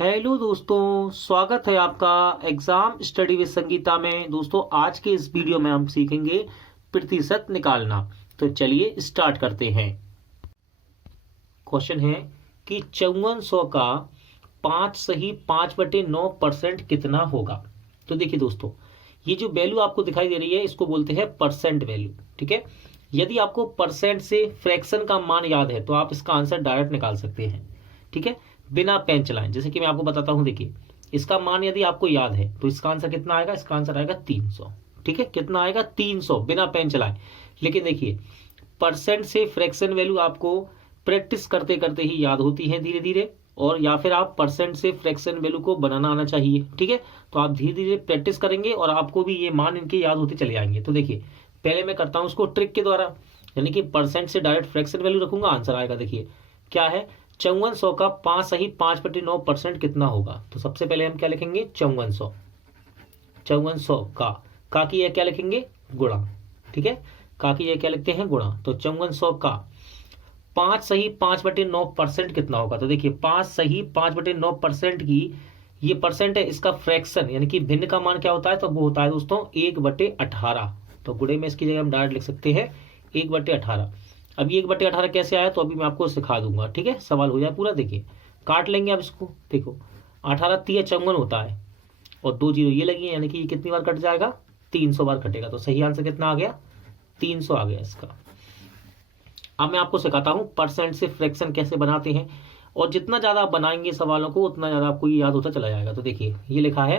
Hello दोस्तों, स्वागत है आपका एग्जाम स्टडी विद संगीता में। दोस्तों आज के इस वीडियो में हम सीखेंगे प्रतिशत निकालना। तो चलिए स्टार्ट करते हैं। क्वेश्चन है कि 5400 का 5 सही 5/9% कितना होगा। तो देखिए दोस्तों, ये जो वैल्यू आपको दिखाई दे रही है इसको बोलते हैं परसेंट वैल्यू। ठीक है, यदि आपको परसेंट से फ्रैक्शन का मान याद है तो आप इसका आंसर डायरेक्ट निकाल सकते हैं। ठीक है, बिना पेन चलाएं। जैसे कि मैं आपको बताता हूं, देखिए इसका मान यदि आपको याद है तो इसका आंसर कितना आएगा, इसका आंसर आएगा 300। ठीक है, कितना आएगा 300 बिना पेन चलाएं। लेकिन देखिए परसेंट से फ्रैक्शन वैल्यू आपको प्रैक्टिस करते करते ही याद होती है धीरे धीरे, और या फिर आप परसेंट से फ्रैक्शन वैल्यू को बनाना आना चाहिए। ठीक है, तो आप धीरे धीरे प्रैक्टिस करेंगे और आपको भी ये मान इनके याद होते चले जाएंगे। तो देखिए पहले मैं करता हूं उसको ट्रिक के द्वारा, यानी कि परसेंट से डायरेक्ट फ्रैक्शन वैल्यू रखूंगा, आंसर आएगा। देखिए क्या है, 5400 का 5 सही 5/9% कितना होगा। तो सबसे पहले हम क्या लिखेंगे, 5400 का की यह क्या लिखेंगे, गुणा। ठीक है, का की यह क्या लिखते हैं, गुणा। तो 5400 का 5 सही 5/9% कितना होगा। तो देखिए 5 सही 5/9% की ये परसेंट है, इसका फ्रैक्शन यानी कि भिन्न का मान क्या होता है, तो वो होता है दोस्तों 1/18। तो गुणे में इसकी जगह हम डायरेक्ट लिख सकते हैं 1/18। अभी 1/18 कैसे आया तो अभी मैं आपको सिखा दूंगा। ठीक है, सवाल हो जाए पूरा। देखिए काट लेंगे आप इसको, देखो 18 3 54 होता है और 2 जीरो ये लगी है, यानी कि ये कितनी बार कट जाएगा, 300 बार कटेगा। तो सही आंसर कितना आ गया, 300 आ गया इसका। अब मैं आपको सिखाता हूं परसेंट से फ्रैक्शन कैसे बनाते हैं, और जितना ज्यादा आप बनाएंगे सवालों को उतना ज्यादा आपको ये याद होता चला जाएगा। तो देखिए ये लिखा है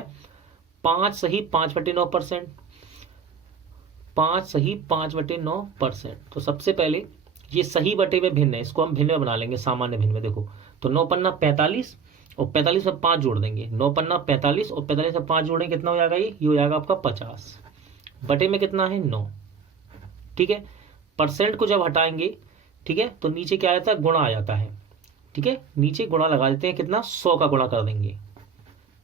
5 सही 5/9%, 5 सही 5/9%। तो सबसे पहले ये सही बटे में भिन्न है, इसको हम भिन्न में बना लेंगे, सामान्य भिन्न में। देखो तो 9 पन्ना 45 और 45 में 5 जोड़ देंगे, 9 पन्ना 45 और 45 में 5 जोड़ेंगे, कितना हो जाएगा, ये हो जाएगा आपका 50। बटे में कितना है, 9। ठीक है, परसेंट को जब हटाएंगे, ठीक है, तो नीचे क्या आ जाता है, गुणा आ जाता है। ठीक है, नीचे गुणा लगा देते हैं, कितना, 100 का गुणा कर देंगे,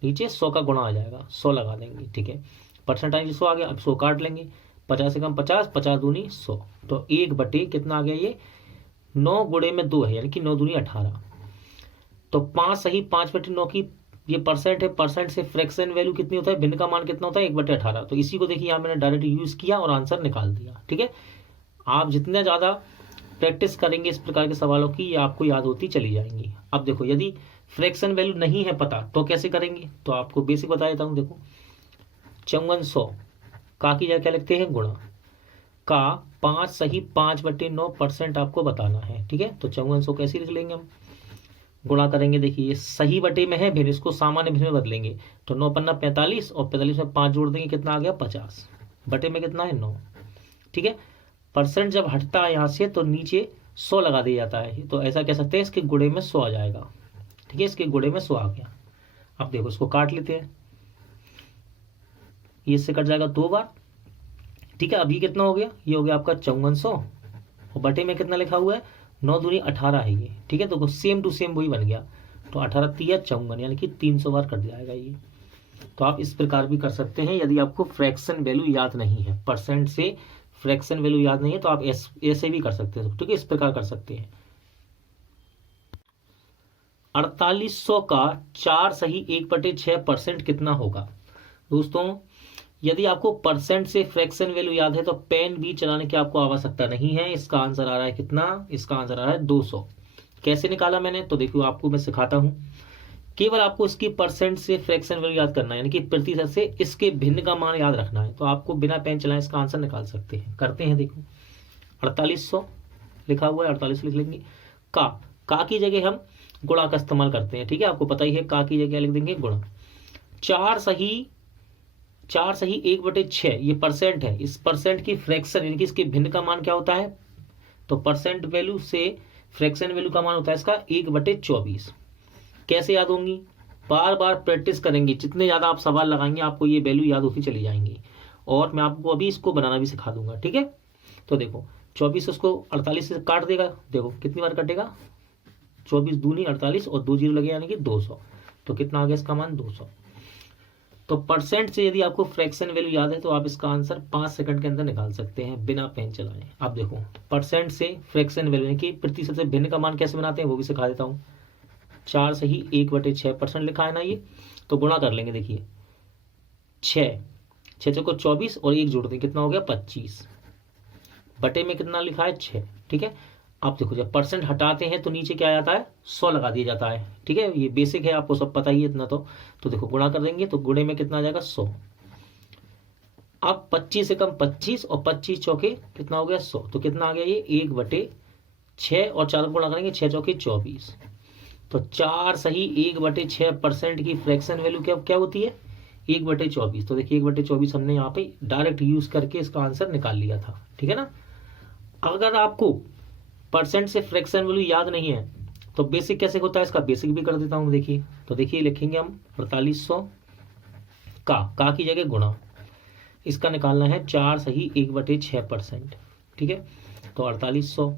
नीचे 100 का गुणा आ जाएगा, 100 लगा देंगे। ठीक है, परसेंट 100 आ गया। अब 100 काट लेंगे, 50 से कम 50, 50 दूनी 100। तो 1 बटे कितना आ गया, ये 9 गुणे में 2 है, यानी कि 9 दूनी 18। तो 5 सही 5/9 की ये परसेंट है, परसेंट से फ्रैक्शन वैल्यू कितनी होता है, भिन्न का मान कितना होता है, 1/18। तो इसी को देखिए यहाँ मैंने डायरेक्ट यूज किया और आंसर निकाल दिया। ठीक है, आप जितने ज्यादा प्रैक्टिस करेंगे इस प्रकार के सवालों की, ये आपको याद होती चली जाएंगी। अब देखो यदि फ्रैक्शन वैल्यू नहीं है पता तो कैसे करेंगे, तो आपको बेसिक बता देता हूँ। देखो 5400 का की जगह क्या लिखते हैं, गुणा का 5 सही 5/9% आपको बताना है। ठीक है, तो 5400 कैसे लिख लेंगे हम, गुणा करेंगे। देखिए ये सही बटे में है, फिर इसको सामान्य भिन्न में बदलेंगे। तो 9 पन्ना 45 और 45 में 5 जोड़ देंगे, कितना आ गया 50। बटे में कितना है, 9। ठीक है, परसेंट जब हटता है यहाँ से तो नीचे 100 लगा दिया जाता है। तो ऐसा कह सकते हैं इसके गुणे में 100 आ जाएगा। ठीक है, इसके गुणे में 100 आ गया। अब देखो इसको काट लेते हैं, ये इससे कट जाएगा 2 बार। ठीक है, अभी कितना हो गया, ये हो गया आपका 5400 और बटे में कितना लिखा हुआ है, 9 दूनी 18 है ये। ठीक है, तो सेम टू सेम वही बन गया। तो 18 3 54, यानी कि 300 बार कट जाएगा ये। तो आप इस प्रकार भी कर सकते हैं यदि आपको फ्रैक्शन वैल्यू याद नहीं है, परसेंट से फ्रैक्शन वैल्यू याद नहीं है तो आप ऐसे भी कर सकते हैं। ठीक है, इस प्रकार कर सकते हैं। 4800 का 4 सही 1/6% कितना होगा। दोस्तों यदि आपको परसेंट से फ्रैक्शन वैल्यू याद है तो पेन भी चलाने की आपको आवश्यकता नहीं है। इसका आंसर आ रहा है कितना, इसका आंसर आ रहा है 200। कैसे निकाला मैंने, तो देखिए आपको मैं सिखाता हूं। केवल आपको इसकी परसेंट से फ्रैक्शन वैल्यू याद करना है, यानी कि प्रतिशत से इसके भिन्न का मान याद रखना है। तो आपको बिना पेन चलाए इसका आंसर निकाल सकते हैं। करते हैं, देखो 4800 लिखा हुआ है, 48 लिख लेंगे। का की जगह हम गुणा का इस्तेमाल करते हैं। ठीक है, आपको पता ही है, का की जगह लिख देंगे गुणा। 4 सही 1/6 ये परसेंट है, इस परसेंट की फ्रैक्शन यानी कि इसके भिन्न का मान क्या होता है, तो परसेंट वैल्यू से फ्रैक्शन वैल्यू का मान होता है इसका 1/24। कैसे याद होंगी, बार बार प्रैक्टिस करेंगे, जितने ज्यादा आप सवाल लगाएंगे आपको ये वैल्यू याद होती चली जाएंगी। और मैं आपको अभी इसको बनाना भी सिखा दूंगा। ठीक है, तो देखो 24 उसको 48 से काट देगा, देखो कितनी बार कटेगा, 24 दूनी 48 और 2 जीरो लगे, यानी कि 200। तो कितना आ गया इसका मान, 200। तो परसेंट से यदि आपको फ्रैक्शन वैल्यू याद है तो आप इसका आंसर 5 सेकंड के अंदर निकाल सकते हैं बिना पेन चलाए। आप देखो परसेंट से फ्रैक्शन वैल्यू यानी कि प्रतिशत से भिन्न का मान कैसे बनाते हैं वो भी सिखा देता हूं। 4 सही 1/6% लिखा है ना ये, तो गुणा कर लेंगे। देखिए 6 6 चौको 24 और 1 जोड़ दें, कितना हो गया 25, बटे में कितना लिखा है 6। ठीक है, आप देखो जब परसेंट हटाते हैं तो नीचे क्या आ जाता है 100 लगा दिया जाता है। ठीक है, ये बेसिक है, आपको सब पता ही है इतना। तो देखो गुणा कर देंगे तो गुणे में कितना आ जाएगा 100। अब 25 से कम 25 और 25 चौके कितना हो गया 100, तो कितना आ गया ये 1/6 और 4 गुणा करेंगे 6 चौके 24। तो 4 सही 1/6% की फ्रैक्शन वैल्यू क्या होती है 1/24। तो देखिए 1/24 हमने यहाँ पे डायरेक्ट यूज करके इसका आंसर निकाल लिया था। ठीक है ना। अगर आपको परसेंट से फ्रैक्शन वैल्यू याद नहीं है तो बेसिक कैसे होता है इसका बेसिक भी कर देता हूँ। देखिए तो देखिए लिखेंगे हम 4800 का की जगह गुणा, इसका निकालना है 4 सही 1/6%। ठीक है, तो 4800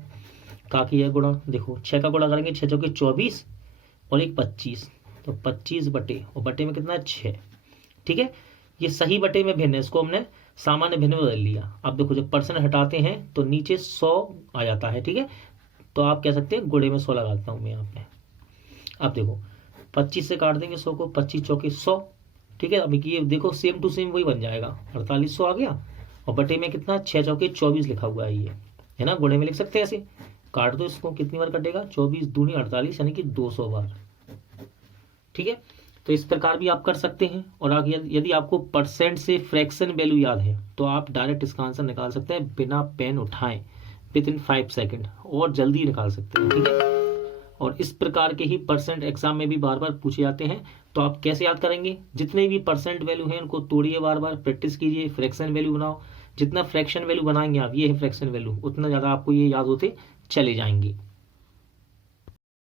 का की जगह गुणा, देखो 6 का गुणा करेंगे 6 चौके 24 और 1 25, तो 25 बटे और बटे में कितना है 6। ठीक है, ये सही बटे में भिन्न है, इसको हमने सामान्य भिन्न में बदल लिया। अब देखो जब परसेंट हटाते हैं तो नीचे 100 आ जाता है। ठीक है, तो आप कह सकते हैं गुणे में 100 लगाता हूं मैं यहाँ पे। अब देखो 25 से काट देंगे 100 को, 25 चौके 100। ठीक है, अब ये देखो सेम टू सेम वही बन जाएगा, 4800 आ गया और बटे में कितना 6 चौके 24 लिखा हुआ है ये, है ना। गुणे में लिख सकते हैं ऐसे, काट दो इसको, कितनी बार कटेगा 24 दूनी 48 यानी कि 200 बार। ठीक है, तो इस प्रकार भी आप कर सकते हैं। और यदि आपको परसेंट से फ्रैक्शन वैल्यू याद है तो आप डायरेक्ट इसका आंसर निकाल सकते हैं बिना पेन उठाएं, विद इन 5 सेकेंड, और जल्दी निकाल सकते हैं। ठीक है, और इस प्रकार के ही परसेंट एग्जाम में भी बार बार पूछे जाते हैं। तो आप कैसे याद करेंगे, जितने भी परसेंट वैल्यू हैं उनको तोड़िए, बार बार प्रैक्टिस कीजिए, फ्रैक्शन वैल्यू बनाओ। जितना फ्रैक्शन वैल्यू बनाएंगे आप, ये है फ्रैक्शन वैल्यू, उतना ज़्यादा आपको ये याद होते चले जाएंगे।